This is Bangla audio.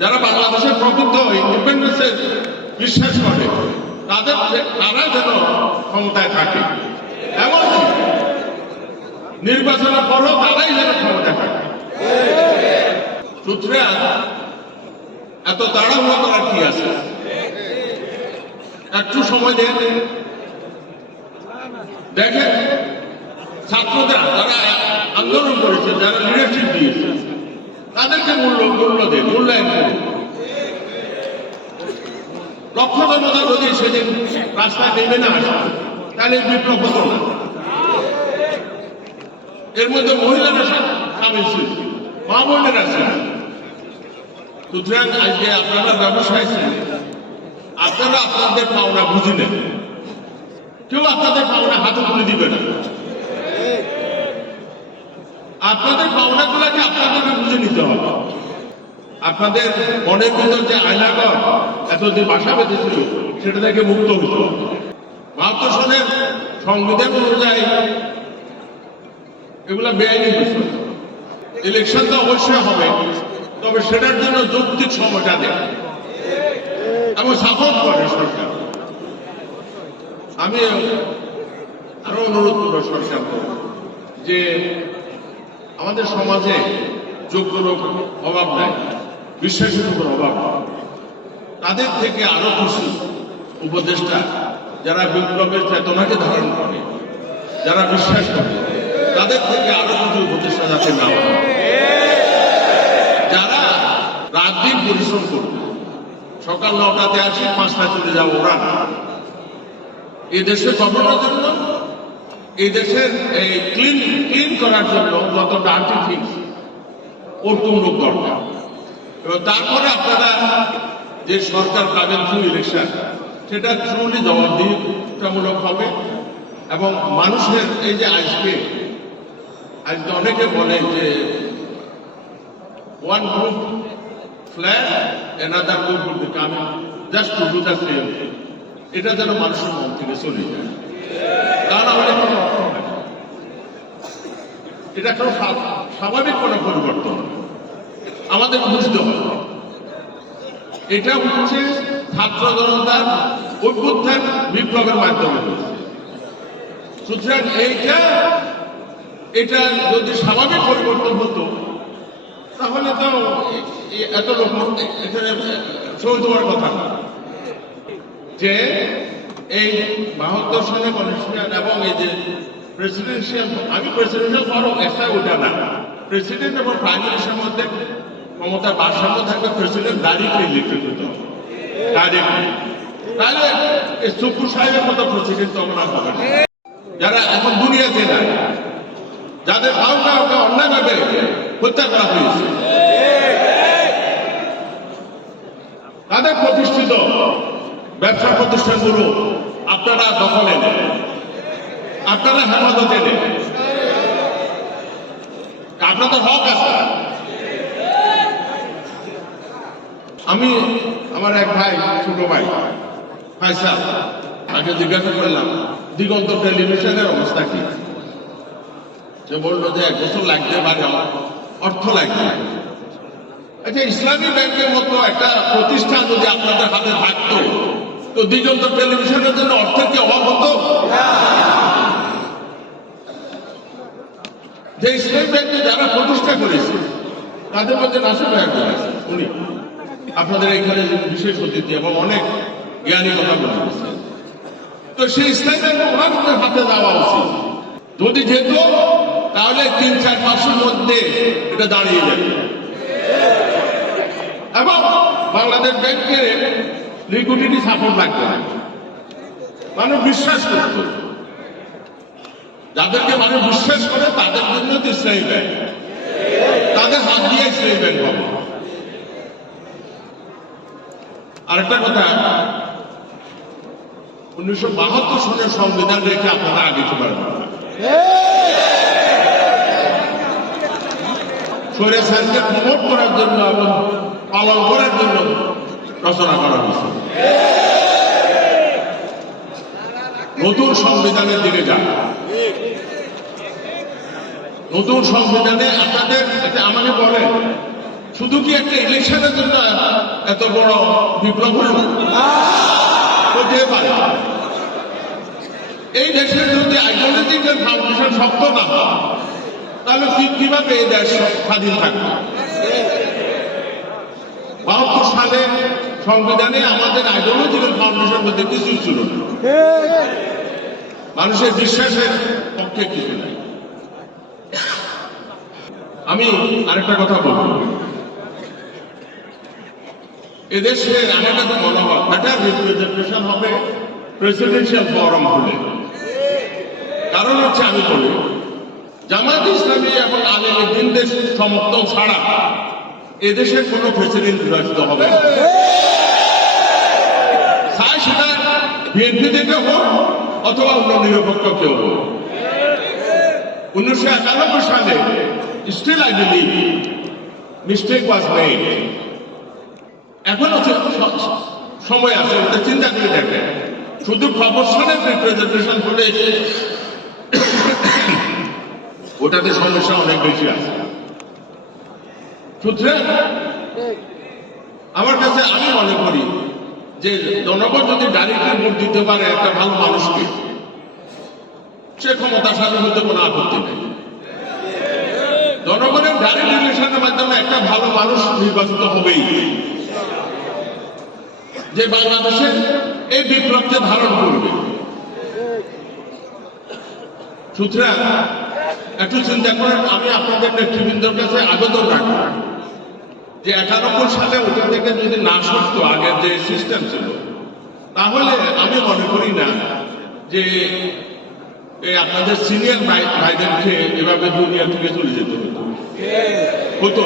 যারা বাংলাদেশের প্রকৃত ইন্ডিপেন্ডেন্সে বিশ্বাস করে তারা যেন ক্ষমতায় থাকে, এমনকি নির্বাচনের পরও তারাই যেন ক্ষমতায় থাকে। সুতরাং এত তাড়াহুড়ো করার কি আছে? একটু সময় দেন, দেখেন ছাত্ররা যারা আন্দোলন করেছে, যারা লিডারশিপ দিয়েছে, তাদেরকে মূল্যায়ন করুন। লক্ষ জনতা যদি সেদিন রাস্তায় নেমে না আসে, তাহলে বিপ্লব হতো না। এর মধ্যে মহিলারা সামিল ছিল, মা বোনেরা ছিল। সুতরাং আজকে আপনারা ব্যবসায় ছিলেন, আপনারা আপনাদের পাওনা বুঝি নেন, কেউ আপনাদের পাওনা হাতে তুলে দিবে না। আপনাদের পাওনাগুলোকে আপনাদেরকে বুঝে নিতে হবে। আপনাদের মনের ভিতর যে আয়নাঘর এতদিন বাসা বেঁধেছিল, সেটা থেকে মুক্ত হতো। ৭২ সনের সংবিধান অনুযায়ী এগুলা বেআইনি বিষয়। ইলেকশন তো অবশ্যই হবে, তবে সেটার জন্য যৌক্তিক সময়টা দেয় এবং সাপোর্ট করে সরকার। আমি আরো অনুরোধ করব সরকার যে আমাদের সমাজে যোগ্য লোক অভাব নাই, বিশ্বাসী লোকের অভাব। তাদের থেকে আরো কিছু উপদেষ্টা যারা বিপ্লবের চেতনাকে ধারণ করে, যারা বিশ্বাস করে, তাদের থেকে আরো কিছু উপদেষ্টা যাতে না হয়, যারা রাত দিন পরিশ্রম করবে, সকাল ৯টাতে আসি ৫টায় চলে যাবো, ওরা না। এই দেশের গঠনের জন্য, এই দেশের এই ক্লিন করার জন্য যত ডার্টি থিংস ওরকম লোক দরকার। এবং তারপরে আপনারা যে সরকার পাবেন থ্রু ইলেকশন, সেটা ট্রুলি জবাবদিহিতামূলক হবে। এবং মানুষের এই যে আজকে অনেকে বলে যে one group flat another group will be coming just to do the same, এটা যেন মানুষের মন থেকে চলে যায়। কারণ আমাদের কোনো অর্থ হয়, এটা কোনো স্বাভাবিক কোনো পরিবর্তন আমাদের বুঝতে হবে। এটা হচ্ছে ছাত্র জনতার অভ্যুত্থান বিপ্লবের মাধ্যমে হচ্ছে। সুতরাং এটা যদি স্বাভাবিক পরিবর্তন হতো, তাহলে তো এত লোক এখানে শহীদ হওয়ার কথা না। যে এই ৭২ সনে কনস্টিটিউশন এবং এই যে প্রেসিডেন্সিয়াল, আমি প্রেসিডেন্সিয়াল করো একটা ওটা না, প্রেসিডেন্ট এবং প্রাইম মিনিস্টারের মধ্যে ক্ষমতা ভারসাম্য থাকবে। প্রেসিডেন্ট ডাইরেক্টলি ইলেক্টেড হতে হবে, ডাইরেক্টলি। তাহলে সুকুর সাহেবের মতো প্রেসিডেন্ট তখন আর হবে না। যারা এখন দুনিয়াতে নাই, যাদের কাউকে অন্যায়ভাবে হত্যা করা হয়েছে, তাদের প্রতিষ্ঠিত ব্যবসা প্রতিষ্ঠানগুলো আপনারা দখলে নেন, আপনারা হেফাজতে নেন। আপনাদের হক আছে। আমি আমার এক ভাই, ছোট ভাই ফাইসাল, তাকে জিজ্ঞাসা করলাম দিগন্ত টেলিভিশনের অবস্থা কি। সে বললো যে ১ বছর লাগবে, বা অর্থ লাগবে। আচ্ছা, ইসলামী ব্যাংকের মতো একটা প্রতিষ্ঠান যদি আপনাদের হাতে থাকতো, তো দিগন্ত টেলিভিশনের জন্য অর্থের কি অভাব হতো? যে ইসলামী ব্যাংকে যারা প্রতিষ্ঠা করেছে, তাদের মধ্যে নাসির ভাই আছে, উনি আপনাদের এখানে বিশেষ অতিথি এবং অনেক জ্ঞানী কথা বলে গেছে। তো সেই ইসলামী ব্যাংক ওনার হাতে যাওয়া উচিত। যদি যেত, তাহলে ৩-৪ মাসের মধ্যে এটা দাঁড়িয়ে যাবে এবং বাংলাদেশ ব্যাংকে লিকুইডিটি সাপোর্ট লাগবে না। মানুষ বিশ্বাস করত, যাদেরকে মানুষ বিশ্বাস করে তাদের জন্য তো ইসলামী ব্যাংক, তাদের হাত দিয়ে ইসলামী ব্যাংক হবে। আরেকটা কথা, ১৯৭২ সনের সংবিধান রেখে আপনারা আগে পারবেন না। স্বৈরাচারকে প্রমোট করার জন্য এবং পালন করার জন্য রচনা করা হয়েছে। নতুন সংবিধানের দিকে যান, নতুন সংবিধানে আপনাদের আমাকে বলেন শুধু কি একটা ইলেকশনের জন্য এত বড় বিপ্লব হলো? হতে পারে। এই দেশের যদি আইডিওলজিক্যাল ফাউন্ডেশন শক্ত না হয় তাহলে কিভাবে এই দেশ স্বাধীন থাকবে? 72 সালে সংবিধানে আমাদের আইডিওলজিক্যাল ফাউন্ডেশন বলতে কিছু ছিল না, মানুষের বিশ্বাসের পক্ষে কিছু নাই। আমি আরেকটা কথা বলব, এদেশে আমার কাছে মনে হয় বেটার রিপ্রেজেন্টেশন হবে প্রেসিডেন্সিয়াল ফোরাম হলে। কারণ হচ্ছে আমি বলি জামায়াত ইসলামী এবং আওয়ামী লীগের সমর্থন ছাড়া এদেশের কোনো প্রেসিডেন্ট নির্বাচিত হবে না। চাই সেটা বিএনপি থেকে হোক অথবা অন্য নিরপেক্ষ কেউ হোক। 1991 সালে still I believe mistake was made. এখনো সময় আছে, ওটা চিন্তা করে দেখেন। শুধু প্রপোর্শনাল রিপ্রেজেন্টেশন হলে ওটাতে সমস্যা অনেক বেশি আছে। সুতরাং আমার কাছে আমি মনে করি যে জনগণ যদি ডাইরেক্টলি ভোট দিতে পারে একটা ভালো মানুষকে, সে ক্ষমতাশালী হতে কোনো আপত্তি নেই। জনগণের ডাইরেক্ট ইলেকশনের মাধ্যমে একটা ভালো মানুষ নির্বাচিত হবেই, যে বাংলাদেশের এই বিপ্লবকে ধারণ করবে। সুতরাং একটু চিন্তা করেন। আমি আপনাদের নেতৃবৃন্দের কাছে আবেদন রাখবো যে 91 সালে ওটা থেকে যদি না সরতো আগের যে সিস্টেম ছিল, তাহলে আমি মনে করি না যে আপনাদের সিনিয়র ভাইদেরকে এভাবে দুনিয়া থেকে চলে যেতে হতো।